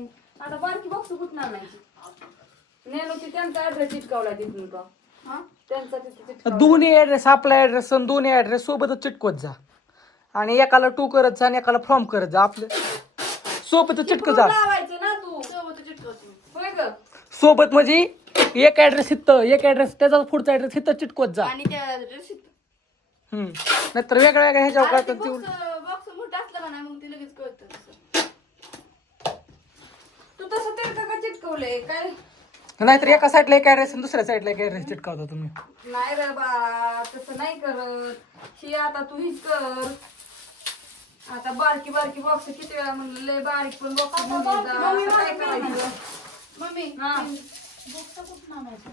मग आता बारकी बॉक्स कुठून आणायची? नेनोची त्यांचा ऍड्रेस चिटकावला तिथून का? हा त्यांचा तिथे चिटकावला. दोन्ही ऍड्रेस आपला ऍड्रेस आणि दोन्ही ऍड्रेस सोबतच चिटकवत जा आणि एकाला टू करत जा आणि एकाला फ्रॉम करत जा. आपलं सोबतच चिटकत जा. लावायचं ना तू सोबत चिटकवतो. होय ग सोबत म्हणजे एक ऍड्रेस इथं एक ऍड्रेस त्याचा पुढचा ऍड्रेस इथं चिटकवत जा. आणि त्या नाहीतर वेगळ्या वेगळ्या ह्याच्यावर कळतं ते. बॉक्स मोठा असला का नाही मग ती लगेच कळतं. तू तसं ते का चिटकवलंय काय? नाहीतर एका साईडला एक ऍड्रेस आणि दुसऱ्या साईडला एक ऍड्रेस चिटकावता तुम्ही. नाही रे बा तसं नाही करत. ही आता तू हीच कर. आता बारकी बारकी बॉक्स किती वेळा म्हणलं लय बारीक पण बॉक्स काय करायचं? मम्मी हा बॉक्स कुठं आणायचं?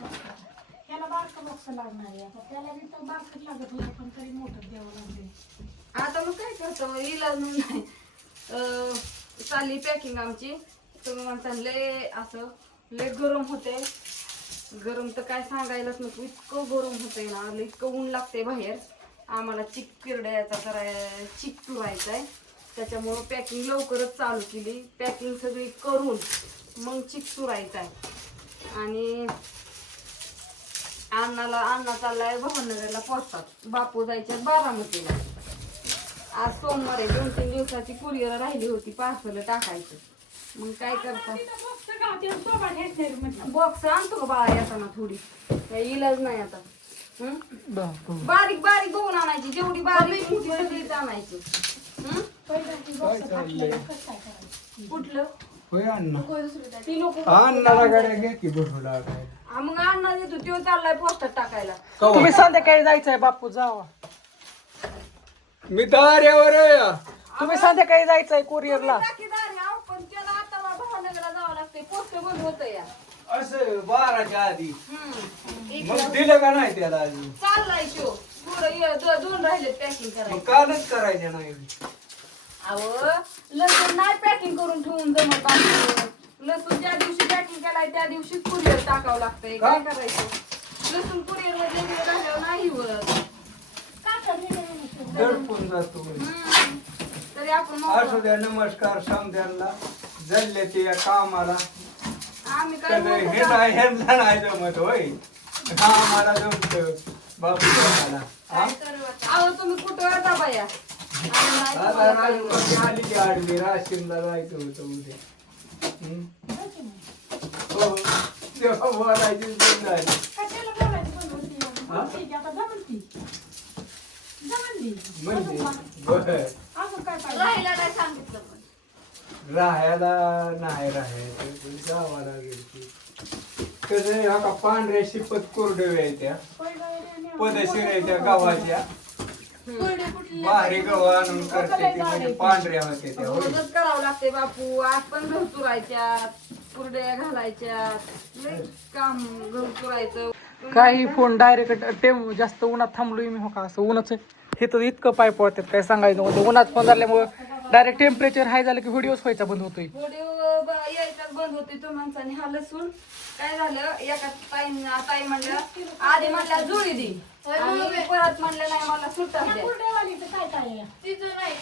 त्याला बारका बॉक्स लागणार आहे. आता त्याला बी तर बारकच लागत होतं पण तरी मोठं द्यावं लागले. आता मग काय करतो इलाज म्हणून नाही. चालली पॅकिंग आमची. तुम्ही म्हणता लय असं लय गरम होते. गरम तर काय सांगायलाच नको. इतकं गरम होतंय ना लय इतकं ऊन लागते बाहेर. आम्हाला चिक किरड्याचा चिक चुरायचा आहे. त्याच्यामुळं पॅकिंग लवकरच चालू केली. पॅकिंग सगळी करून मग चिक चुरायचा आहे. आणि अण्णा चाललाय भावनगरला पोचतात. बापू जायच्यात बारामतीला. आज सोमवार आहे. 2-3 दिवसाची कुरिअर राहिली होती पार्सल टाकायचं. मग काय करता बॉक्स आणतो का बाळा येताना थोडी. काही इलाज नाही आता. बारीक बारीक बघून आणायची. जेवढी बारीक मोठी सगळीच आणायची. कुठलं होय अण्णा ती लोक अण्णाला गाड्या घे की भरू लागाय. मग अण्णा देतो तो चाललाय पोस्टात टाकायला. तुम्ही संध्याकाळी जायचंय बापू जावा. मी दार्यावर आहे. तुम्ही संध्याकाळी जायचंय कुरिअरला. टाकीदार आहे अहो, पण त्याला आता भावनगरला जावं लागतंय. पोस्ट बंद होतं या. असं 12च्या आधी हम्म. मग दिलं का नाही त्याला अजून? चाललाय शो थोडं 2 राहिले पॅकिंग मग करायचं. कालच करायचं नाही. अहो लसूण नाही पॅकिंग करून ठेवून जमत आमचं. लसूण ज्या दिवशी पॅकिंग केलाय त्या दिवशी कुरिअर टाकावं लागतंय. काय करायचं? लसूण कुरिअर मध्ये राहिल्यावर नाही होत. दडपून जातो. तरी आपण असू द्या. नमस्कार समद्यांना जल्ले ते या कामाला. आम्ही काय सगळे मोठं हे नाही ह्यांना नाही जमत होय. आम्हाला जमत बाबू मला. काय करू आता? अहो तुम्ही कुठं येता बाया? आम्ही नाही आता तुम्हाला काय राजूची आली की आडवी राशीनला जायचं होतं उद्या. हो तेव्हा बोलायची सोय झाली. म्हणजे बरं. राहायला नाही सांगितलं पण. राहायला नाही राहायचं पण जावं लागेल की. कसं आहे, हा का पांढऱ्या शिपत कोरडव्या येत्या पदशीर येत्या गव्हाच्या. बाहेरी गहू आणून करते ती म्हणजे पांढऱ्या होत्या त्या होय. रोजच करावं लागते बापू. आज पण गहू चुरायच्या कुरड्या घालायच्या. लय काम गहू चुरायचं. काही फोन डायरेक्ट जास्त उन्हात थांबलोय मी. हो का असं उन्हाचं हे तर इतकं पाय पडतात काय सांगायचं नव्हतं. उन्हात फोन झाल्यामुळे डायरेक्ट टेम्परेचर हाय झालं की व्हिडिओच व्हायचा बंद होतोय. व्हिडिओ यायचाच बंद होते. तो माणसाने हा लसूण काय झालं एका ताई म्हणल्या आधी म्हणल्या जुळी दे आणि परत म्हणलं नाही मला सुट्टा द्या. तिचं नाही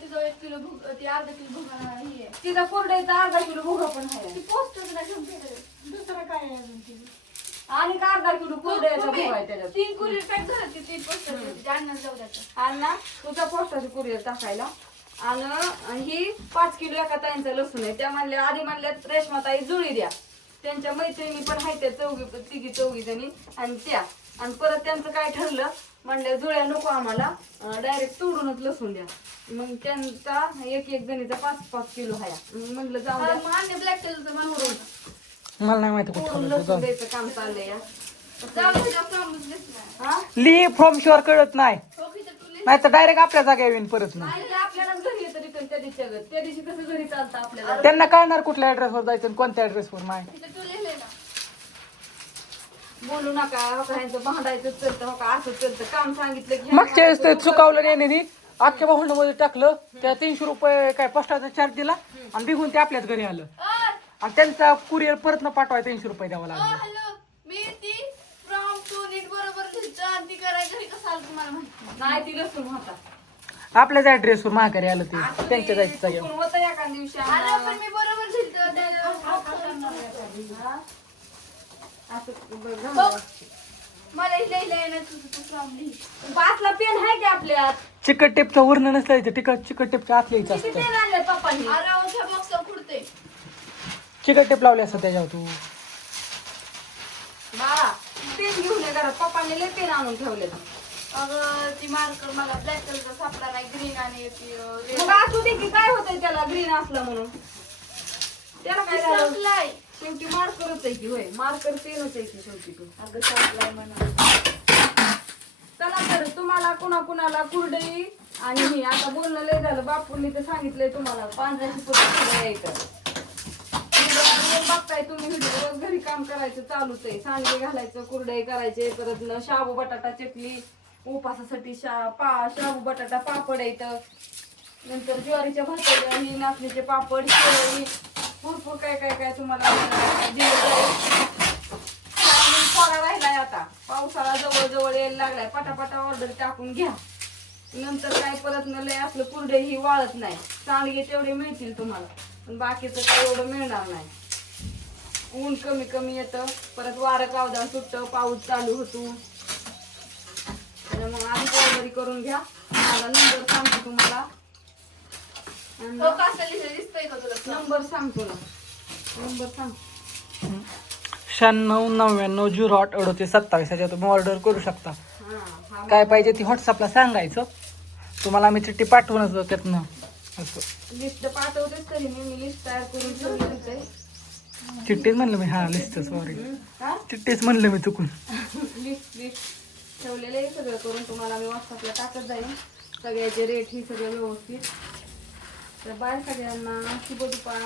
तिचं 1 किलो ती अर्धा किलो भुगा ही आहे. तिचा कोरड्याचा अर्धा किलो भुगा पण आहे. पोस्टच नाही दुसरं काय आहे अजून तिला? आणि अर्धा किलो कोरड्याचा भुगा आहे त्याच्यात. 3 कुरिअर पॅक झालं ती पोस्ट जाणार जाऊ द्यायचं. आणि ना तुझा पोस्टाची कुरिअर टाकायला. आणि ही 5 किलो एका ताईंचा लसूण आहे. त्या म्हणल्या आधी म्हणल्या रेशमाताई जुळी द्या. त्यांच्या मैत्रिणी पण आहेत त्या तिघी चौघी जणी आणि त्या. आणि परत त्यांचं काय ठरलं म्हणल्या जुळ्या नको आम्हाला डायरेक्ट तोडूनच लसूण द्या. मग त्यांचा एक जणीचा 5-5 किलो हाया. मग म्हणलं जाऊ द्या. ब्लॅक कलरचं बनवून मला नाही माहिती तोडून कुठं लसूण द्यायचं काम चाललंय या. हा? ली फ्रॉम शुअर कळत नाही. नाही तर डायरेक्ट आपल्या जागा येईन परत नाही. नाही, आपल्यालाच घरी येतं रिटर्न त्या दिवशी कसं घरी चालतं आपल्याला. त्यांना कळणार कुठल्या ऍड्रेसवर जायचं आणि कोणत्या ऍड्रेसवर नाही. बोलू नका हो का ह्यांचं भांडायचं चलतं हो का असं चलतं काम सांगितलं की मागच्या वेळेस ते चुकावलं नाही अख्ख्या भांडमध्ये टाकलं त्या 300 रुपये काय पोस्टाचा चार्ज दिला आणि बिघून ते आपल्याच घरी आलं आणि त्यांचा कुरिअर परत न पाठवाय 300 रुपये द्यावा लागला. हॅलो मी ती फ्रॉम टू नीट बरोबर लिहिलं आणि ती करायचं घरी कसं आलं तुम्हाला माहिती नाही ती लसूण होता. आपल्याच ऍड्रेसवर महागारी आलं ते त्यांच्या जायचं जागेवर. होतं एका दिवशी अरे पण मी बरोबर लिहिलं तुम्हाला असं घालावं. बघ. मला लिहिलं आहे ना तुझं तू फ्रॉम लिही. पाचला पेन आहे की आपल्यात चिकट टेपचं वर्ण नसलं इथं चिकट टेपच्या आत लिहायचं किती असतं पेन आणले पप्पांनी अरे ओझ्या बॉक्सला खुडते. चिकट टेप लावले असतं त्याच्यावर तू बाळा पेन घेऊन ये घरात पप्पांनी लय पेन आणून ठेवले अगं ती मार्कर मला ब्लॅक कलरचा सापडा नाही ग्रीन आणि red. मग असू दे की काय होतंय त्याला ग्रीन असलं म्हणून त्याला काय झालं संपलाय. शेवटी मार्करच आहे की होय मार्कर पेनच आहे की शेवटी तू अगं संपलाय म्हणा. चला तर तुम्हाला कुणा कुणाला कुरडई आणि ही आता बोलणं लय झालं बापूंनी तर सांगितलंय तुम्हाला पांढऱ्याची पुस्तक यायचं बघताय तुम्ही व्हिडिओ रोज घरी काम करायचं चालूच आहे सांडगे घालायचं कुरडई करायचे परत न शाबू बटाटा चकली उपासासाठी शाबू बटाटा पापड येतं नंतर ज्वारीच्या भाकऱ्या ही नाचणीचे पापड शेवई भरपूर काय काय काय तुम्हाला दिलं जाईल थोडा राहिलाय आता पावसाळा जवळ जवळ यायला लागलाय पटापटा ऑर्डर टाकून घ्या नंतर काय परत न लय असलं कुरडई ही वाळत नाही सांडगे तेवढे मिळतील तुम्हाला पण बाकीचं काय एवढं मिळणार नाही ऊन कमी कमी येतं परत वारं कावदाळ सुटतं पाऊस चालू होतो मग आधी ऑर्डरी करून घ्या मला नंबर सांगतो तुम्हाला हो का असं लिहिलं दिसतंय का तुला? नंबर सांगतो ना नंबर सांग 9699083827 ह्याच्यात तुम्ही ऑर्डर करू शकता हा काय पाहिजे ती व्हॉट्सअपला सांगायचं तुम्हाला आम्ही चिठ्ठी पाठवूनच त्यातनं असं लिस्ट पाठवतेच तरी मी लिस्ट तयार करून ठेवली आहे चिठ्ठीच म्हणलं मी हा लिस्ट सॉरी हा चिठ्ठीच म्हणलं मी चुकून लिस्ट ठेवलेलं आहे सगळं करून तुम्हाला मी व्हॉट्सअपला टाकत जाईन सगळ्याचे रेट ही सगळं व्यवस्थित तर बाय सगळ्यांना शुभ दुपार